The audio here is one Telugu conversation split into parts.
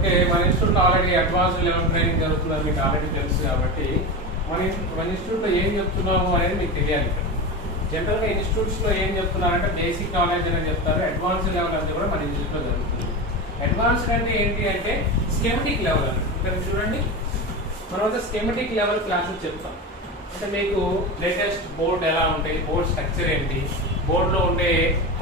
ఓకే, మన institute already advance level training జరుగుతుందని మీకు ఆల్రెడీ తెలుసు కాబట్టి మన ఇన్స్టిట్యూట్లో ఏం చెప్తున్నాము అనేది మీకు తెలియాలి. జనరల్గా ఇన్స్టిట్యూట్స్లో ఏం చెప్తున్నారంటే బేసిక్ నాలెడ్జ్ అనేది చెప్తారు, అడ్వాన్స్ లెవెల్ అనేది కూడా మన ఇన్స్టిట్యూట్లో జరుగుతుంది. అడ్వాన్స్డ్ అంటే ఏంటి అంటే స్కెమెటిక్ లెవెల్ అని. ఇక్కడ చూడండి, మనం అయితే స్కెమెటిక్ లెవెల్ క్లాసెస్ చెప్తాం. అంటే మీకు లేటెస్ట్ బోర్డ్ ఎలా ఉంటాయి, బోర్డ్ స్ట్రక్చర్ ఏంటి, బోర్డులో ఉండే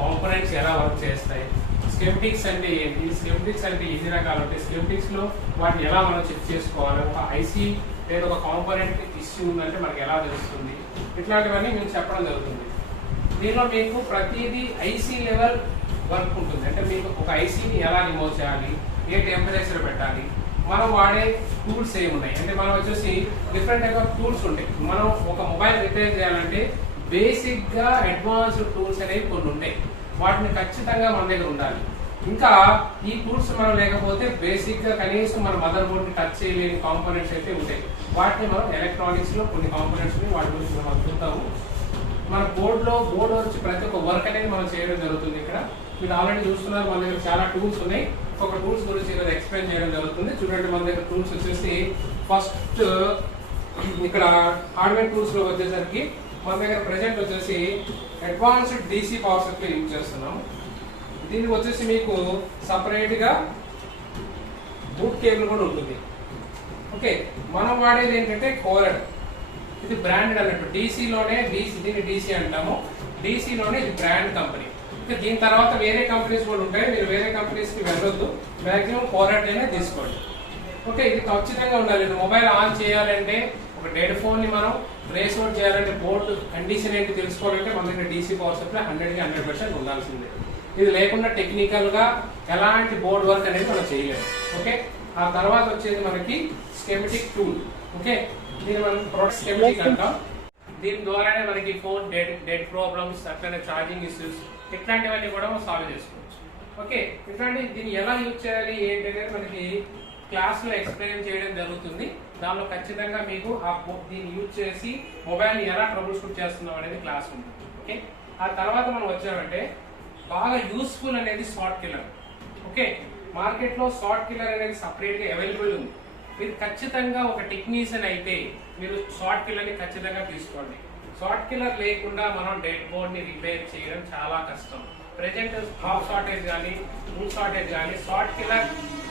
కాంపోనెంట్స్ ఎలా వర్క్ చేస్తాయి, స్కెమెటిక్స్ అంటే ఏంటి, స్కెమెటిక్స్ అంటే ఎన్ని రకాలు ఉంటాయి, స్కెమెటిక్స్ లో వాటిని ఎలా మనం చెక్ చేసుకోవాలి, ఒక ఐసీ లేదా ఒక కాంపోనెంట్ ఇష్యూ ఉందంటే మనకి ఎలా తెలుస్తుంది, ఇట్లాంటివన్నీ మీకు చెప్పడం జరుగుతుంది. దీనిలో మీకు ప్రతిదీ ఐసీ లెవెల్ వర్క్ ఉంటుంది. అంటే మీకు ఒక ఐసీని ఎలా రిమూవ్ చేయాలి, ఏ టెంపరేచర్ పెట్టాలి, మనం వాడే టూల్స్ ఏమున్నాయి అంటే మనం వచ్చేసి డిఫరెంట్ టైప్ ఆఫ్ టూల్స్ ఉంటాయి. మనం ఒక మొబైల్ రిపేర్ చేయాలంటే బేసిక్ గా అడ్వాన్స్డ్ టూల్స్ అనేవి కొన్ని ఉంటాయి, వాటిని ఖచ్చితంగా మన దగ్గర ఉండాలి. ఇంకా ఈ టూల్స్ మనం లేకపోతే బేసిక్ గా కనీసం మన మదర్ బోర్డ్ ని టచ్ చేయలేని కాంపోనెంట్స్ అయితే ఉంటాయి. వాటిని మనం ఎలక్ట్రానిక్స్ లో కొన్ని కాంపోనెంట్స్ ని వాటి గురించి మనం చూద్దాము. మన బోర్డు వచ్చి ప్రతి ఒక్క వర్క్ అనేది మనం చేయడం జరుగుతుంది. ఇక్కడ మీరు ఆల్రెడీ చూస్తున్నారు, మన దగ్గర చాలా టూల్స్ ఉన్నాయి. ఒక టూల్స్ గురించి ఈరోజు ఎక్స్ప్లెయిన్ చేయడం జరుగుతుంది. చూడండి, మన దగ్గర టూల్స్ వచ్చేసి ఫస్ట్ ఇక్కడ హార్డ్వేర్ టూల్స్ లో వచ్చేసరికి మన దగ్గర ప్రెజెంట్ వచ్చేసి advanced DC power supply use చేస్తున్నాం. దీనికి వచ్చేసి మీకు సపరేట్ గా బూట్ కేబుల్ కూడా ఉంటుంది. ఓకే, మనం వాడేది ఏంటంటే కోరడ్, ఇది బ్రాండెడ్ అన్నట్టు. దీన్ని DC అంటాము. DCలోనే ఇది బ్రాండ్ కంపెనీ. దీని తర్వాత వేరే కంపెనీస్ కూడా ఉంటాయి, మీరు వేరే కంపెనీస్ కి వెళ్ళొద్దు, మాక్సిమం కోరడ్ అయినా తీసుకోండి. ఓకే, ఇది ఖచ్చితంగా ఉండాలి. మొబైల్ ఆన్ చేయాలంటే ఒక డెడ్ ఫోన్ ని మనం ట్రేస్ అవుట్ చేయాలంటే బోర్డు కండిషన్ ఏంటి తెలుసుకోవాలంటే మన దగ్గర DC పవర్ సప్లై 100% ఉండాల్సిందే. ఇది లేకుండా టెక్నికల్ గా ఎలాంటి బోర్డ్ వర్క్ అనేది మనం చేయలేము. ఓకే, ఆ తర్వాత వచ్చేది మనకి స్కెమెటిక్ టూల్. ఓకే, దీని మనం ప్రొడక్ట్ స్కెమెటిక్ అంటాం. దీని ద్వారానే మనకి ఫోన్ డెడ్ ప్రాబ్లమ్స్, అట్లనే ఛార్జింగ్ ఇష్యూస్, ఇట్లాంటివన్నీ కూడా మనం సాల్వ్ చేసుకోవచ్చు. ఓకే, ఇట్లాంటి దీన్ని ఎలా యూజ్ చేయాలి ఏంటి అనేది మనకి క్లాస్ లో ఎక్స్ప్లెయిన్ చేయడం జరుగుతుంది. దానిలో ఖచ్చితంగా మీకు దీన్ని యూజ్ చేసి మొబైల్ ఎలా ట్రబుల్ షూట్ చేస్తున్నాం అనేది క్లాస్ ఉంటుంది. ఓకే, ఆ తర్వాత మనం వచ్చామంటే బాగా యూస్ఫుల్ అనేది షార్ట్ కిల్లర్. ఓకే, మార్కెట్ లో షార్ట్ కిల్లర్ అనేది సపరేట్ గా అవైలబుల్ ఉంది. మీరు ఖచ్చితంగా ఒక టెక్నీషియన్ అయితే మీరు షార్ట్ కిల్లర్ ని ఖచ్చితంగా తీసుకోండి. షార్ట్ కిల్లర్ లేకుండా మనం డెడ్ బోర్డ్ ని రిపేర్ చేయడం చాలా కష్టం. ప్రెజెంట్ హాఫ్ షార్టేజ్ కానీ ఫుల్ షార్టేజ్ కానీ షార్ట్ కిల్లర్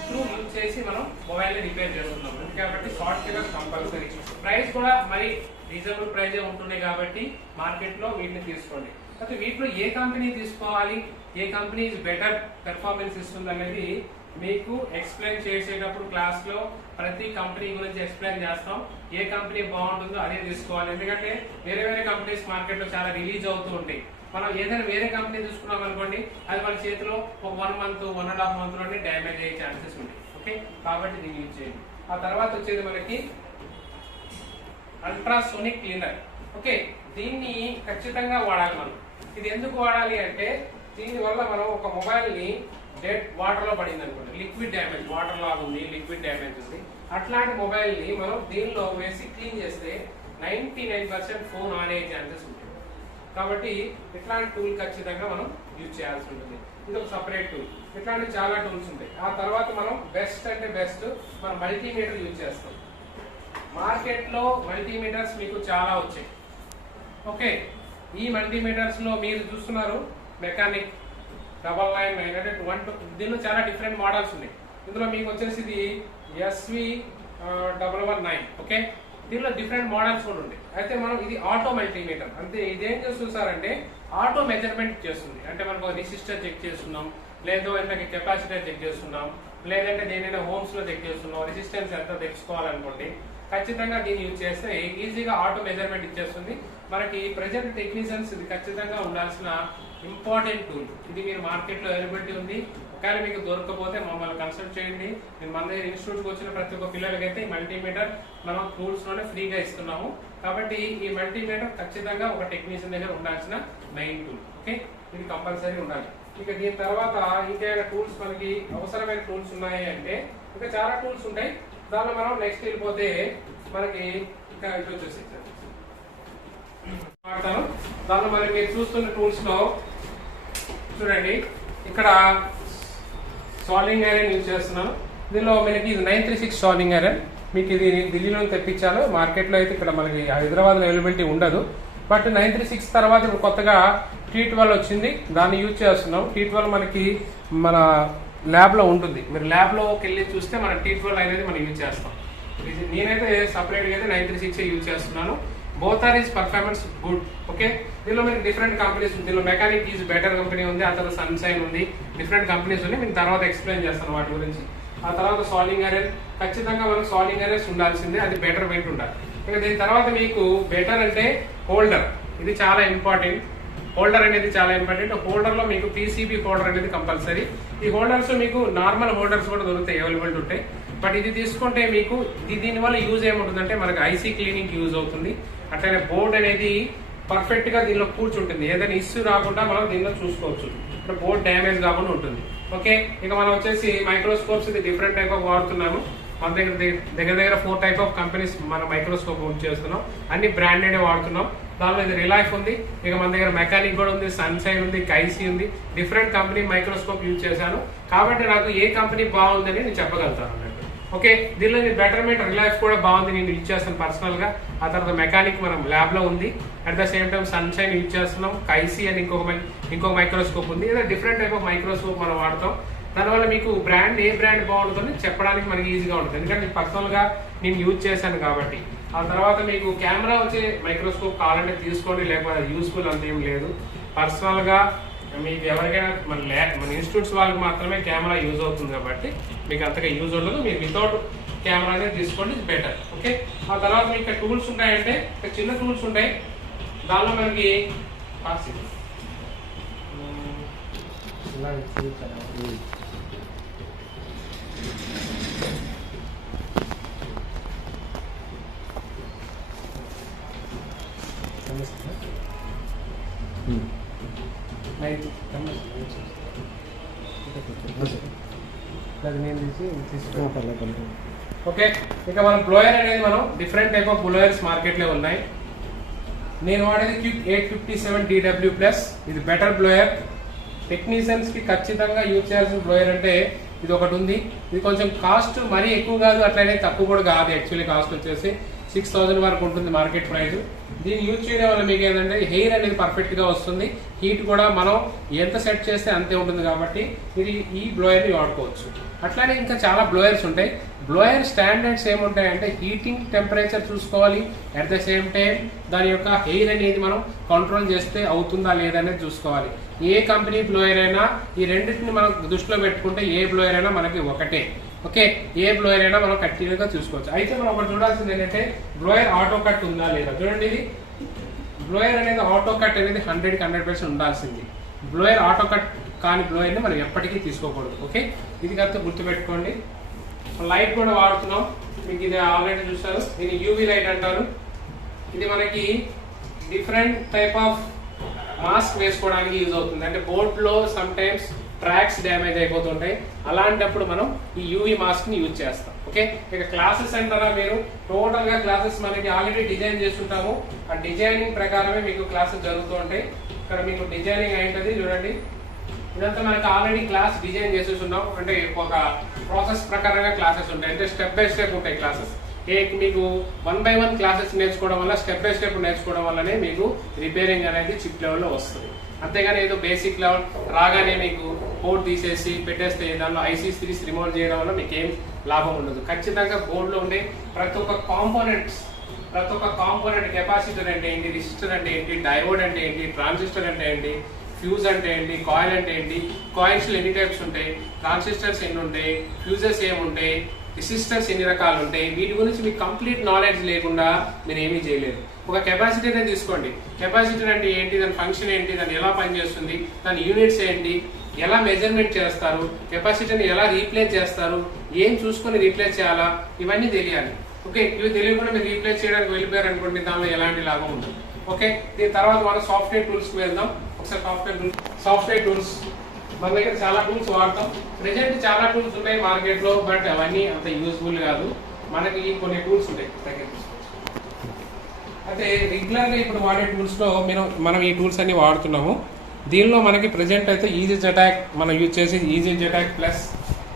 త్రూ యూజ్ చేసి మనం మొబైల్ ని రిపేర్ చేస్తున్నాం. కాబట్టి షార్ట్ కిల్లర్ కంపల్సరీ. ప్రైస్ కూడా మరి రీజనబుల్ ప్రైజే ఉంటున్నాయి కాబట్టి మార్కెట్ లో వీటిని తీసుకోండి. అయితే వీటిలో ఏ కంపెనీ తీసుకోవాలి, ఏ కంపెనీ బెటర్ పెర్ఫార్మెన్స్ ఇస్తుంది అనేది మీకు ఎక్స్ప్లెయిన్ చేసేటప్పుడు క్లాస్ లో ప్రతి కంపెనీ గురించి ఎక్స్ప్లెయిన్ చేస్తాం. ఏ కంపెనీ బాగుంటుందో అదే తీసుకోవాలి. ఎందుకంటే వేరే వేరే కంపెనీస్ మార్కెట్ లో చాలా రిలీజ్ అవుతూ ఉంటాయి. మనం ఏదైనా వేరే కంపెనీ తీసుకున్నాం అనుకోండి, అది మన చేతిలో ఒక 1 month 1.5 month లోనే డ్యామేజ్ అయ్యే ఛాన్సెస్ ఉంటాయి. ఓకే, కాబట్టి దీన్ని యూజ్ చేయండి. ఆ తర్వాత వచ్చేది మనకి అల్ట్రాసోనిక్ క్లీనర్. ఓకే, దీన్ని ఖచ్చితంగా వాడాలి మనం. ఇది ఎందుకు వాడాలి అంటే దీని వల్ల మనం ఒక మొబైల్ ని డెడ్ వాటర్ లో పడింది అనుకోండి, లిక్విడ్ డ్యామేజ్, వాటర్ లాగా ఉంది, లిక్విడ్ డ్యామేజ్ ఉంది, అట్లాంటి మొబైల్ ని మనం దీనిలో వేసి క్లీన్ చేస్తే 99% ఫోన్ ఆన్ అయ్యే ఛాన్సెస్ ఉంటాయి. కాబట్టి ఇట్లాంటి టూల్ ఖచ్చితంగా మనం యూజ్ చేయాల్సి ఉంటుంది. ఇది ఒక సపరేట్ టూల్. ఇట్లాంటి చాలా టూల్స్ ఉంటాయి. ఆ తర్వాత మనం బెస్ట్ అంటే బెస్ట్ మనం మల్టీమీటర్ యూజ్ చేస్తాం. మార్కెట్ లో మల్టీమీటర్స్ మీకు చాలా వచ్చాయి. ఓకే, ఈ మల్టీమీటర్స్ లో మీరు చూస్తున్నారు మెకానిక్ 999 దీనిలో చాలా డిఫరెంట్ మోడల్స్ ఉన్నాయి. ఇందులో మీకు వచ్చేసి ఇది SV119. ఓకే, దీనిలో డిఫరెంట్ మోడల్స్ కూడా ఉంటాయి. అయితే మనం ఇది ఆటో మల్టీమీటర్. అంటే ఇదేం చేస్తుంది సార్ అంటే ఆటో మెజర్మెంట్ చేస్తుంది. అంటే మనకు రెసిస్టర్ చెక్ చేస్తున్నాం, లేదో అంటే కెపాసిటర్ చెక్ చేస్తున్నాం, లేదంటే దేనైనా హోమ్స్ లో చెక్ చేస్తున్నాం, రెసిస్టెన్స్ ఎంత తెచ్చుకోవాలనుకోండి, ఖచ్చితంగా దీన్ని యూజ్ చేస్తే ఈజీగా ఆటో మెజర్మెంట్ ఇచ్చేస్తుంది. మనకి ప్రెజెంట్ టెక్నీషియన్స్ ఇది ఖచ్చితంగా ఉండాల్సిన ఇంపార్టెంట్ టూల్. ఇది మీరు మార్కెట్ లో అవైలబిలిటీ ఉంది. ఒకవేళ మీకు దొరకకపోతే మమ్మల్ని కన్సల్ట్ చేయండి. నేను మన దగ్గర ఇన్స్టిట్యూట్కి వచ్చిన ప్రతి ఒక్క పిల్లలకైతే ఈ మల్టీమీటర్ మనం టూల్స్ లోనే ఫ్రీగా ఇస్తున్నాము. కాబట్టి ఈ మల్టీమీటర్ ఖచ్చితంగా ఒక టెక్నీషియన్ దగ్గర ఉండాల్సిన మెయిన్ టూల్. ఓకే, ఇది కంపల్సరీ ఉండాలి. ఇక దీని తర్వాత ఇంకేమైనా టూల్స్ మనకి అవసరమైన టూల్స్ ఉన్నాయి అంటే ఇంకా చాలా టూల్స్ ఉంటాయి. దానిలో మనం నెక్స్ట్ వెళ్ళిపోతే మనకి ఇంకా ఇది వచ్చేసి దానిలో మరి మీరు చూస్తున్న టూల్స్ లో చూడండి, ఇక్కడ సాల్వింగ్ ఐరన్ యూజ్ చేస్తున్నాను. దీనిలో మనకి ఇది 936 సాల్వింగ్ ఐరన్. మీకు ఇది ఢిల్లీలో తెప్పించాను. మార్కెట్లో అయితే ఇక్కడ మనకి హైదరాబాద్లో అవైలబిలిటీ ఉండదు. బట్ 936 తర్వాత ఇప్పుడు కొత్తగా T12 వచ్చింది, దాన్ని యూజ్ చేస్తున్నాం. T12 మనకి మన ల్యాబ్లో ఉంటుంది. మీరు ల్యాబ్లోకి వెళ్ళి చూస్తే మన T12 అనేది మనం యూజ్ చేస్తాం. నేనైతే సపరేట్గా అయితే 936 యూజ్ చేస్తున్నాను. Both are is performance good. Okay, దీనిలో మీకు డిఫరెంట్ కంపెనీస్ ఉంది. దీనిలో మెకానిక్ ఈజ్ బెటర్ కంపెనీ ఉంది, ఆ తర్వాత సన్షైన్ ఉంది, డిఫరెంట్ కంపెనీస్ ఉంది. మీకు తర్వాత ఎక్స్ప్లెయిన్ చేస్తాను వాటి గురించి. ఆ తర్వాత సాల్వింగ్ ఐరన్, ఖచ్చితంగా మనకు సాల్వింగ్ ఐరన్స్ ఉండాల్సిందే, అది బెటర్ వెయిట్ ఉండాలి. ఇక దీని తర్వాత మీకు బెటర్ అంటే హోల్డర్, ఇది చాలా ఇంపార్టెంట్. హోల్డర్ అనేది చాలా ఇంపార్టెంట్. హోల్డర్లో మీకు PCB హోల్డర్ అనేది కంపల్సరీ. ఈ హోల్డర్స్ మీకు నార్మల్ హోల్డర్స్ కూడా దొరుకుతాయి, అవైలబిలిటీ ఉంటాయి. బట్ ఇది తీసుకుంటే మీకు దీనివల్ల యూజ్ ఏముంటుందంటే మనకు ఐసీ క్లీనింగ్ యూజ్ అవుతుంది. అట్లనే బోర్డ్ అనేది పర్ఫెక్ట్ గా దీనిలో కూర్చుంటుంది, ఏదైనా ఇష్యూ రాకుండా మనం దీనిలో చూసుకోవచ్చు. ఇప్పుడు బోర్డ్ డ్యామేజ్ కాకుండా ఉంటుంది. ఓకే, ఇక మనం వచ్చేసి మైక్రోస్కోప్స్, ఇది డిఫరెంట్ టైప్ ఆఫ్ వాడుతున్నాము. మన దగ్గర 4 టైప్ ఆఫ్ కంపెనీస్ మన మైక్రోస్కోప్ యూజ్ చేస్తున్నాం. అన్ని బ్రాండెడ్ వాడుతున్నాం. దానిలో ఇది రిలైఫ్ ఉంది, ఇక మన దగ్గర మెకానిక్ కూడా ఉంది, సన్షైన్ ఉంది, కైసీ ఉంది. డిఫరెంట్ కంపెనీ మైక్రోస్కోప్ యూజ్ చేశాను కాబట్టి నాకు ఏ కంపెనీ బాగుందని నేను చెప్పగలుగుతాను అన్నట్టు. ఓకే, దీనిలో బెటర్మెంట్ రిలైఫ్ కూడా బాగుంది, నేను యూజ్ చేస్తాను పర్సనల్ గా. ఆ తర్వాత మెకానిక్ మనం ల్యాబ్ లో ఉంది. At the same time sunshine use చేస్తున్నాం, కైసీ అని ఇంకొక మైక్రోస్కోప్ ఉంది. ఏదో డిఫరెంట్ టైప్ ఆఫ్ మైక్రోస్కోప్ మనం వాడతాం. దానివల్ల మీకు ఏ బ్రాండ్ బాగుంటుందని చెప్పడానికి మనకి ఈజీగా ఉంటుంది, ఎందుకంటే పర్సనల్ గా నేను యూజ్ చేశాను కాబట్టి. ఆ తర్వాత మీకు కెమెరా వచ్చే మైక్రోస్కోప్ కావాలంటే తీసుకోండి, లేకపోతే యూస్ఫుల్ అంతేం లేదు. పర్సనల్ గా మీకు ఎవరికైనా మన ఇన్స్టిట్యూట్స్ వాళ్ళకి మాత్రమే కెమెరా యూజ్ అవుతుంది కాబట్టి మీకు అంతగా యూజ్ ఉండదు. మీరు వితౌట్ కెమెరా అనేది తీసుకోండి, బెటర్. ఓకే, ఆ తర్వాత మీకు టూల్స్ ఉంటాయంటే చిన్న టూల్స్ ఉంటాయి. దానిలో మనకి ఓకే, ఇక మన బ్లోయర్ అనేది మనం different type of blowers market లో ఉన్నాయి. నేను వాడేది క్విక్ 857 DW+. ఇది బెటర్ బ్లోయర్. టెక్నీషియన్స్ కి ఖచ్చితంగా యూజ్ చేయాల్సిన బ్లోయర్ అంటే ఇది ఒకటి ఉంది. ఇది కొంచెం కాస్ట్ మరీ ఎక్కువ కాదు, అట్లనే తక్కువ కూడా కాదు. యాక్చువల్లీ కాస్ట్ వచ్చేసి 6000 వరకు ఉంటుంది మార్కెట్ ప్రైస్. దీన్ని యూజ్ చేయడం వల్ల మీకు ఏంటంటే హెయిర్ అనేది పర్ఫెక్ట్ గా వస్తుంది, హీట్ కూడా మనం ఎంత సెట్ చేస్తే అంతే ఉంటుంది కాబట్టి ఇది ఈ బ్లోయర్ని వాడుకోవచ్చు. అట్లానే ఇంకా చాలా బ్లోయర్స్ ఉంటాయి. బ్లోయర్ స్టాండర్డ్స్ ఏముంటాయంటే హీటింగ్ టెంపరేచర్ చూసుకోవాలి, అట్ ద సేమ్ టైం దాని యొక్క హెయిర్ అనేది మనం కంట్రోల్ చేస్తే అవుతుందా లేదా అనేది చూసుకోవాలి. ఏ కంపెనీ బ్లోయర్ అయినా ఈ రెండింటిని మనం దృష్టిలో పెట్టుకుంటే ఏ బ్లోయర్ అయినా మనకి ఒకటే. ఓకే, ఏ బ్లోయర్ అయినా మనం కంటిన్యూగా చూసుకోవచ్చు. అయితే మనం ఒకటి చూడాల్సింది ఏంటంటే బ్లోయర్ ఆటో కట్ ఉందా లేదా. చూడండి, ఇది బ్లోయర్ అనేది ఆటో కట్ అనేది 100కి 100% ఉండాల్సింది. బ్లోయర్ ఆటో కట్ కాని బ్లోయర్ని మనం ఎప్పటికీ తీసుకోకూడదు. ఓకే, ఇది కాస్త గుర్తుపెట్టుకోండి. లైట్ కూడా వాడుతున్నాం, మీకు ఇది ఆల్రెడీ చూస్తారు. దీన్ని యూవీ లైట్ అంటారు. ఇది మనకి డిఫరెంట్ టైప్ ఆఫ్ మాస్క్ వేసుకోవడానికి యూజ్ అవుతుంది. అంటే బోట్లో సమ్ టైమ్స్ ట్రాక్స్ డ్యామేజ్ అయిపోతుంటాయి, అలాంటప్పుడు మనం ఈ యూవీ మాస్క్ ని యూజ్ చేస్తాం. ఓకే, ఇక క్లాసెస్ అంటారా, మీరు టోటల్ గా క్లాసెస్ మనకి ఆల్రెడీ డిజైన్ చేస్తుంటాము. ఆ డిజైనింగ్ ప్రకారమే మీకు క్లాసెస్ జరుగుతూ ఉంటాయి. ఇక్కడ మీకు డిజైనింగ్ అయింటది చూడండి. ఇదంతా మనకి ఆల్రెడీ క్లాస్ డిజైన్ చేసేస్తున్నాం. అంటే ఒక ప్రాసెస్ ప్రకారంగా క్లాసెస్ ఉంటాయి, అంటే స్టెప్ బై స్టెప్ ఉంటాయి క్లాసెస్. మీకు 1 by 1 క్లాసెస్ నేర్చుకోవడం వల్ల, స్టెప్ బై స్టెప్ నేర్చుకోవడం వల్లనే మీకు రిపేరింగ్ అనేది చిప్ లెవెల్లో వస్తుంది. అంతేగాని ఏదో బేసిక్ లెవెల్ రాగానే మీకు బోర్డ్ తీసేసి పెట్టేస్తే దానిలో IC3 రిమూవ్ చేయడం వల్ల మీకు ఏం లాభం ఉండదు. ఖచ్చితంగా బోర్డులో ఉండే ప్రతి ఒక్క కాంపోనెంట్ కెపాసిటర్ అంటే ఏంటి, రెసిస్టర్ అంటే ఏంటి, డయోడ్ అంటే ఏంటి, ట్రాన్సిస్టర్ అంటే ఏంటి, ఫ్యూజ్ అంటే ఏంటి, కాయిల్ అంటే ఏంటి, కాయిల్స్ ఎన్ని టైప్స్ ఉంటాయి, ట్రాన్సిస్టర్స్ ఎన్ని ఉంటాయి, ఫ్యూజెస్ ఏముంటాయి, రెసిస్టర్స్ ఎన్ని రకాలు ఉంటాయి, వీటి గురించి మీకు కంప్లీట్ నాలెడ్జ్ లేకుండా మీరు ఏమీ చేయలేరు. ఒక కెపాసిటీనే తీసుకోండి. కెపాసిటర్ అంటే ఏంటి, దాని ఫంక్షన్ ఏంటి, దాన్ని ఎలా పనిచేస్తుంది, దాని యూనిట్స్ ఏంటి, ఎలా మెజర్మెంట్ చేస్తారు, కెపాసిటీని ఎలా రీప్లేస్ చేస్తారు, ఏం చూసుకొని రీప్లేస్ చేయాలా, ఇవన్నీ తెలియాలి. ఓకే, ఇవి తెలియకుండా మీరు రీప్లేస్ చేయడానికి వెళ్ళిపోయారు అనుకోండి, దానిలో ఎలాంటి లాభం ఉండదు. ఓకే, దీని తర్వాత మనం సాఫ్ట్వేర్ టూల్స్కి వెళ్దాం. ఒకసారి సాఫ్ట్వేర్ టూల్స్ మన దగ్గర చాలా టూల్స్ వాడతాం. ప్రెజెంట్ చాలా టూల్స్ ఉన్నాయి మార్కెట్లో, బట్ అవన్నీ అంత యూస్ఫుల్ కాదు. మనకి కొన్ని టూల్స్ ఉంటాయి దగ్గర. అయితే రెగ్యులర్గా ఇప్పుడు వాడే టూల్స్లో మనం ఈ టూల్స్ అన్ని వాడుతున్నాము. దీనిలో మనకి ప్రెజెంట్ అయితే ఈజీ జెటాక్ మనం యూజ్ చేసి ఈజీ జెటాక్ ప్లస్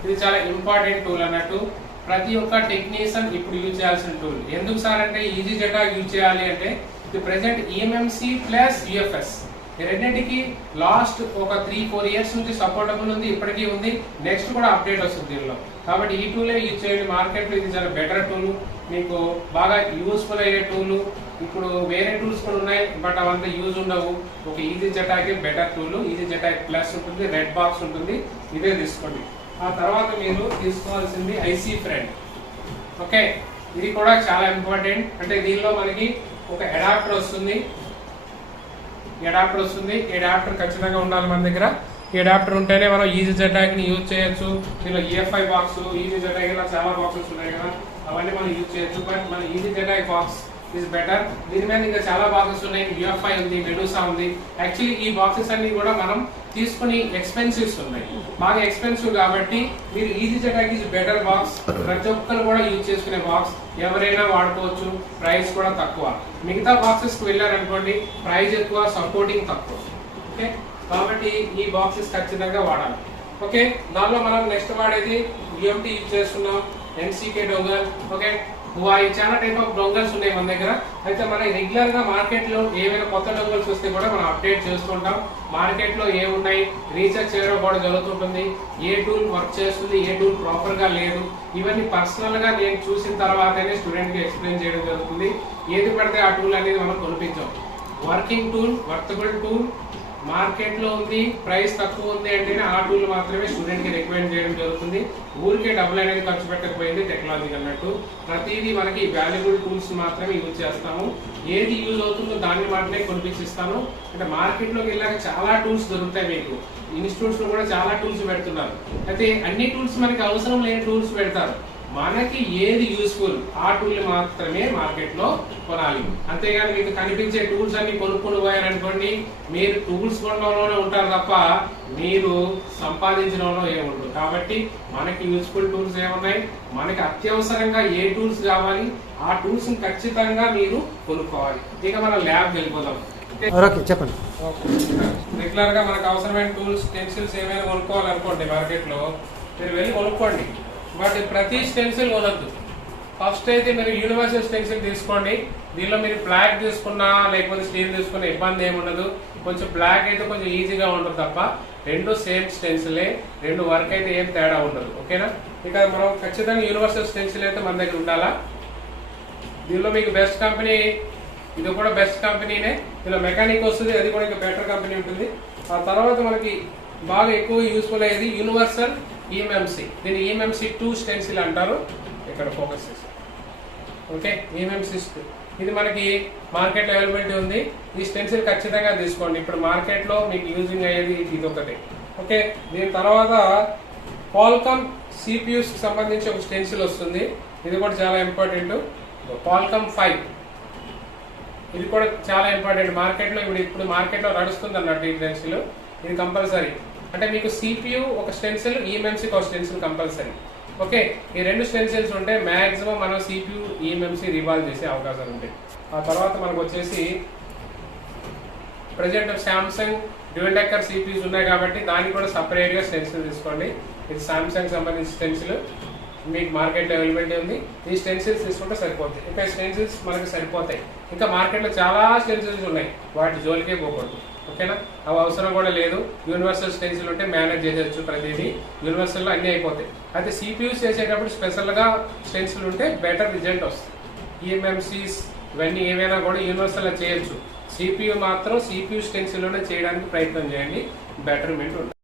ఇది చాలా ఇంపార్టెంట్ టూల్ అన్నట్టు. ప్రతి ఒక్క టెక్నీషియన్ ఇప్పుడు యూజ్ చేయాల్సిన టూల్. ఎందుకు సార్ అంటే ఈజీ జెటా యూజ్ చేయాలి అంటే ఇది ప్రెసెంట్ ఈఎంఎంసి ప్లస్ యుఎఫ్ఎస్ ఈ రెండింటికి లాస్ట్ ఒక 3-4 ఇయర్స్ నుంచి సపోర్టబుల్ ఉంది, ఇప్పటికీ ఉంది, నెక్స్ట్ కూడా అప్డేట్ వస్తుంది దీనిలో. కాబట్టి ఈ టూలే యూజ్ చేయండి. మార్కెట్లో ఇది చాలా బెటర్ టూల్, మీకు బాగా యూస్ఫుల్ అయ్యే టూల్. ఇప్పుడు వేరే టూల్స్ కూడా ఉన్నాయి, బట్ అవంతా యూజ్ ఉండవు. ఒక ఈజీ జెటాకి బెటర్ టూల్. ఈజీ జెటాక్ ప్లస్ ఉంటుంది, రెడ్ బాక్స్ ఉంటుంది, ఇదే తీసుకోండి. ఆ తర్వాత మీరు తీసుకోవాల్సింది ఐసీ ఫ్రెండ్. ఓకే, ఇది కూడా చాలా ఇంపార్టెంట్. అంటే దీనిలో మనకి ఒక అడాప్టర్ వస్తుంది. ఈ అడాప్టర్ ఖచ్చితంగా ఉండాలి మన దగ్గర. ఈ అడాప్టర్ ఉంటేనే మనం ఈజీ జెటాక్ ని యూజ్ చేయొచ్చు. దీనిలో EFI బాక్స్, ఈజీ జెటాక్ ఇలా చాలా బాక్సెస్ ఉన్నాయి కదా, అవన్నీ మనం యూజ్ చేయొచ్చు. బట్ మన ఈజీ జెటాక్ బాక్స్ ఇస్ బెటర్. దీని మీద ఇంకా చాలా బాక్సెస్ ఉన్నాయి. UFI ఉంది, మెడూసా ఉంది. యాక్చువల్లీ ఈ బాక్సెస్ అన్ని కూడా మనం తీసుకుని ఎక్స్పెన్సివ్స్ ఉన్నాయి, బాగా ఎక్స్పెన్సివ్. కాబట్టి మీరు ఈజీ జెటాక్ ఈజ్ బెటర్ బాక్స్. ప్రతి ఒక్కరు కూడా యూజ్ చేసుకునే బాక్స్, ఎవరైనా వాడుకోవచ్చు. ప్రైస్ కూడా తక్కువ. మిగతా బాక్సెస్ కి వెళ్ళారనుకోండి, ప్రైస్ ఎక్కువ, సపోర్టింగ్ తక్కువ. ఓకే, కాబట్టి ఈ బాక్సెస్ ఖచ్చితంగా వాడాలి. ఓకే, దానిలో మనం నెక్స్ట్ వాడేది UMT యూజ్ చేస్తున్నాం, NCK డొంగల్. ఓకే, చాలా టైప్ ఆఫ్ డొంగల్స్ ఉన్నాయి మన దగ్గర. అయితే మనం రెగ్యులర్ గా మార్కెట్ లో ఏమైనా కొత్త డొంగల్స్ వస్తే కూడా మనం అప్డేట్ చేస్తుంటాం. మార్కెట్ లో ఏమున్నాయి రీసెర్చ్ చేయడం కూడా జరుగుతుంటుంది. ఏ టూల్ వర్క్ చేస్తుంది, ఏ టూల్ ప్రాపర్ గా లేదు, ఇవన్నీ పర్సనల్ గా నేను చూసిన తర్వాతనే స్టూడెంట్ కి ఎక్స్ప్లెయిన్ చేయడం జరుగుతుంది. ఏది పడితే ఆ టూల్ అనేది మనం కొనిపించాం. వర్కింగ్ టూల్, వర్తబుల్ టూల్, మార్కెట్ లో ఉంది, ప్రైస్ తక్కువ ఉంది అంటేనే ఆ టూల్ మాత్రమే స్టూడెంట్ కి రికమెండ్ చేయడం జరుగుతుంది. ఊరికే డబ్బులు అనేది ఖర్చు పెట్టకపోయింది టెక్నాలజీ అన్నట్టు. ప్రతిదీ మనకి వాల్యుబుల్ టూల్స్ మాత్రమే యూజ్ చేస్తాము. ఏది యూజ్ అవుతుందో దాన్ని మాత్రమే కొనిపిస్తాను. అంటే మార్కెట్ లోకి వెళ్ళాక చాలా టూల్స్ దొరుకుతాయి మీకు. ఇన్స్టిట్యూట్స్ లో కూడా చాలా టూల్స్ పెడుతున్నారు. అయితే అన్ని టూల్స్ మనకి అవసరం లేని టూల్స్ పెడతారు. మనకి ఏది యూస్ఫుల్ ఆ టూల్ మాత్రమే మార్కెట్ లో కొనాలి. అంతేగాని మీకు కనిపించే టూల్స్ అన్ని కొనుక్కొని పోయారనుకోండి, మీరు టూల్స్ కొనడంలోనే ఉంటారు తప్ప మీరు సంపాదించడంలో ఏముండదు. కాబట్టి మనకి యూస్ఫుల్ టూల్స్ ఏమున్నాయి, మనకి అత్యవసరంగా ఏ టూల్స్ కావాలి ఆ టూల్స్ ఖచ్చితంగా మీరు కొనుక్కోవాలి. ఇక మనం ల్యాబ్ వెళ్ళిపోదాం. చెప్పండి. రెగ్యులర్ గా మనకు అవసరమైన టూల్స్, పెన్సిల్స్ ఏమైనా కొనుక్కోవాలనుకోండి మార్కెట్ లో, మీరు వెళ్ళి కొనుక్కోండి. బట్ ప్రతి స్టెన్సిల్ కొనద్దు. ఫస్ట్ అయితే మీరు యూనివర్సల్ స్టెన్సిల్ తీసుకోండి. దీనిలో మీరు బ్లాక్ తీసుకున్నా లేకపోతే స్టీల్ తీసుకున్న ఇబ్బంది ఏమి ఉండదు. కొంచెం బ్లాక్ అయితే కొంచెం ఈజీగా ఉండదు తప్ప రెండు సేమ్ స్టెన్సిలే, రెండు వర్క్ అయితే ఏం తేడా ఉండదు. ఓకేనా, ఇక మనం ఖచ్చితంగా యూనివర్సల్ స్టెన్సిల్ అయితే మన దగ్గర ఉండాలా. దీనిలో మీకు బెస్ట్ కంపెనీ, ఇది కూడా బెస్ట్ కంపెనీనే. దీనిలో మెకానిక్ వస్తుంది, అది కూడా ఇంకా బెటర్ కంపెనీ ఉంటుంది. ఆ తర్వాత మనకి బాగా ఎక్కువ యూస్ఫుల్ అయ్యేది యూనివర్సల్ EMMC. దీన్ని EMMC 2 స్టెన్సిల్ అంటారు. ఇక్కడ ఫోకస్ చేసి ఓకే, EMMC 2 ఇది మనకి మార్కెట్ అవైలబిలిటీ ఉంది. ఈ స్టెన్సిల్ ఖచ్చితంగా తీసుకోండి. ఇప్పుడు మార్కెట్ లో మీకు యూజింగ్ అయ్యేది ఇది ఒకటి. ఓకే, దీని తర్వాత Qualcomm CPUs కి సంబంధించి ఒక స్టెన్సిల్ వస్తుంది. ఇది కూడా చాలా ఇంపార్టెంట్. Qualcomm 5 ఇది కూడా చాలా ఇంపార్టెంట్. మార్కెట్ లో ఇప్పుడు మార్కెట్ లో నడుస్తుంది అన్నట్టు ఈ స్టెన్సిల్. ఇది కంపల్సరీ. అంటే మీకు CPU ఒక స్టెన్సిల్, EMMC ఒక స్టెన్సిల్ కంపల్సరీ. ఓకే, ఈ రెండు స్టెన్సిల్స్ ఉంటే మాక్సిమం మనం CPU EMMC రివాల్వ్ చేసే అవకాశాలు ఉంటాయి. ఆ తర్వాత మనకు వచ్చేసి present Samsung dual decker CPUs ఉన్నాయి కాబట్టి దానికి కూడా సపరేట్ గా స్టెన్సిల్ తీసుకోండి. ఇది సామ్సంగ్ సంబంధించిన స్టెన్సిల్, మీకు మార్కెట్ అవైలబిలిటీ ఉంది. ఈ స్టెన్సిల్స్ తీసుకుంటే సరిపోతాయి. ఇంకా స్టెన్సిల్స్ మనకి సరిపోతాయి. ఇంకా మార్కెట్ లో చాలా స్టెన్సిల్స్ ఉన్నాయి, వాటి జోలికే పోకూడదు. ఓకేనా, అవి అవసరం కూడా లేదు. యూనివర్సల్ స్టెన్సిల్ ఉంటే మేనేజ్ చేసేయచ్చు ప్రతిదీ. యూనివర్సల్ లో అన్ని అయిపోతాయి. అయితే CPUs చేసేటప్పుడు స్పెషల్ గా స్టెన్సిల్ ఉంటే బెటర్ రిజల్ట్ వస్తుంది. EMMCs ఇవన్నీ ఏమైనా కూడా యూనివర్సల్ లో చేయొచ్చు. CPU మాత్రం CPU స్టెన్సిల్ లోనే చేయడానికి ప్రయత్నం చేయండి, బెటర్మెంట్ ఉంటుంది.